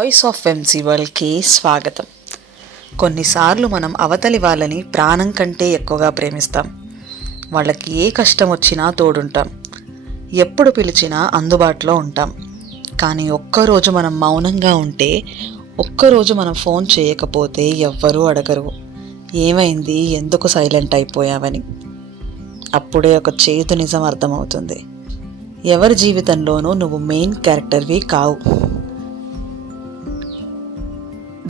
Voice of వెమ్సీ వరల్డ్కి స్వాగతం. కొన్నిసార్లు మనం అవతలి వాళ్ళని ప్రాణం కంటే ఎక్కువగా ప్రేమిస్తాం. వాళ్ళకి ఏ కష్టం వచ్చినా తోడుంటాం. ఎప్పుడు పిలిచినా అందుబాటులో ఉంటాం. కానీ ఒక్కరోజు మనం మౌనంగా ఉంటే ఒక్కరోజు మనం ఫోన్ చేయకపోతే ఎవ్వరూ అడగరు. ఏమైంది? ఎందుకు సైలెంట్ అయిపోయావని. అప్పుడే ఒక చేతు నిజం అర్థమవుతుంది. ఎవరి జీవితంలోనూ నువ్వు మెయిన్ క్యారెక్టర్వి కావు.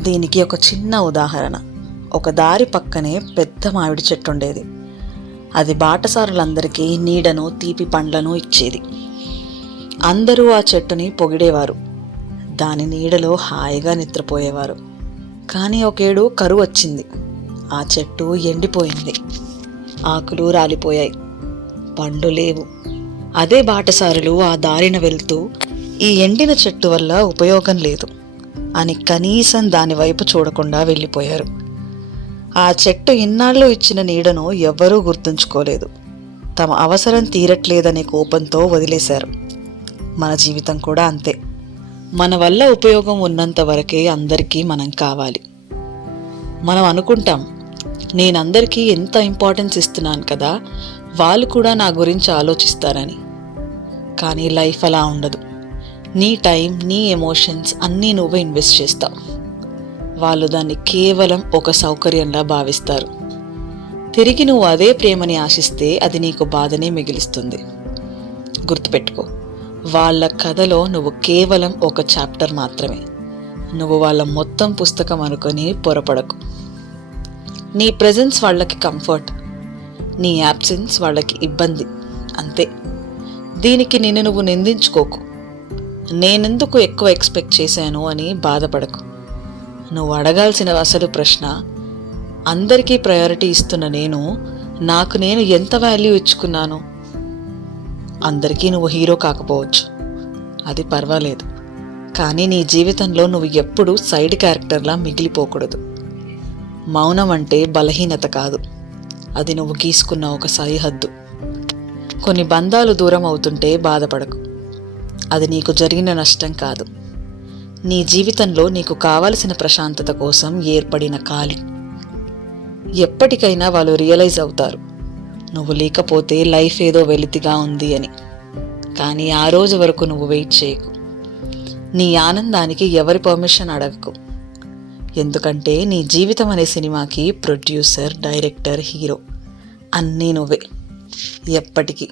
దీనికి ఒక చిన్న ఉదాహరణ. ఒక దారి పక్కనే పెద్ద మామిడి చెట్టు ఉండేది అది బాటసారులందరికీ నీడను తీపి పండ్లను ఇచ్చేది. అందరూ ఆ చెట్టుని పొగిడేవారు. దాని నీడలో హాయిగా నిద్రపోయేవారు. కానీ ఒకేడు కరువు వచ్చింది. ఆ చెట్టు ఎండిపోయింది. ఆకులు రాలిపోయాయి. పండ్లు లేవు. అదే బాటసారులు ఆ దారిన వెళ్తూ ఈ ఎండిన చెట్టు వల్ల ఉపయోగం లేదు. అని కనీసం దాని వైపు చూడకుండా వెళ్ళిపోయారు. ఆ చెట్టు ఇన్నాళ్ళు ఇచ్చిన నీడను ఎవ్వరూ గుర్తుంచుకోలేదు. తమ అవసరం తీరట్లేదనే కోపంతో వదిలేశారు. మన జీవితం కూడా అంతే. మన వల్ల ఉపయోగం ఉన్నంత వరకే అందరికీ మనం కావాలి. మనం అనుకుంటాం నేను అందరికీ ఎంత ఇంపార్టెన్స్ ఇస్తున్నాను కదా వాళ్ళు కూడా నా గురించి ఆలోచిస్తారని. కానీ లైఫ్ అలా ఉండదు. నీ టైం నీ ఎమోషన్స్ అన్నీ నువ్వే ఇన్వెస్ట్ చేస్తావు. వాళ్ళు దాన్ని కేవలం ఒక సౌకర్యంలా భావిస్తారు. తిరిగి నువ్వు అదే ప్రేమని ఆశిస్తే అది నీకు బాధనే మిగిలిస్తుంది. గుర్తుపెట్టుకో వాళ్ళ కథలో నువ్వు కేవలం ఒక చాప్టర్ మాత్రమే. నువ్వు వాళ్ళ మొత్తం పుస్తకం అనుకొని పొరపడకు. నీ ప్రజెన్స్ వాళ్ళకి కంఫర్ట్ నీ యాబ్సెన్స్ వాళ్ళకి ఇబ్బంది అంతే. దీనికి నిన్ను నువ్వు నిందించుకోకు. నేనెందుకు ఎక్కువ ఎక్స్పెక్ట్ చేశాను అని బాధపడకు. నువ్వు అడగాల్సిన అసలు ప్రశ్న అందరికీ ప్రయారిటీ ఇస్తున్న నేను నాకు నేను ఎంత వాల్యూ ఇచ్చుకున్నాను? అందరికీ నువ్వు హీరో కాకపోవచ్చు. అది పర్వాలేదు. కానీ నీ జీవితంలో నువ్వు ఎప్పుడూ సైడ్ క్యారెక్టర్లా మిగిలిపోకూడదు. మౌనం అంటే బలహీనత కాదు. అది నువ్వు గీసుకున్న ఒక సరిహద్దు. కొన్ని బంధాలు దూరం అవుతుంటే బాధపడకు. అది నీకు జరిగిన నష్టం కాదు. నీ జీవితంలో నీకు కావలసిన ప్రశాంతత కోసం ఏర్పడిన ఖాళీ. ఎప్పటికైనా వాళ్ళు రియలైజ్ అవుతారు. నువ్వు లేకపోతే లైఫ్ ఏదో వెలితిగా ఉంది అని. కానీ ఆ రోజు వరకు నువ్వు వెయిట్ చేయకు. నీ ఆనందానికి ఎవరి పర్మిషన్ అడగకు. ఎందుకంటే నీ జీవితం అనే సినిమాకి ప్రొడ్యూసర్ డైరెక్టర్ హీరో అన్నీ నువ్వే. ఎప్పటికీ.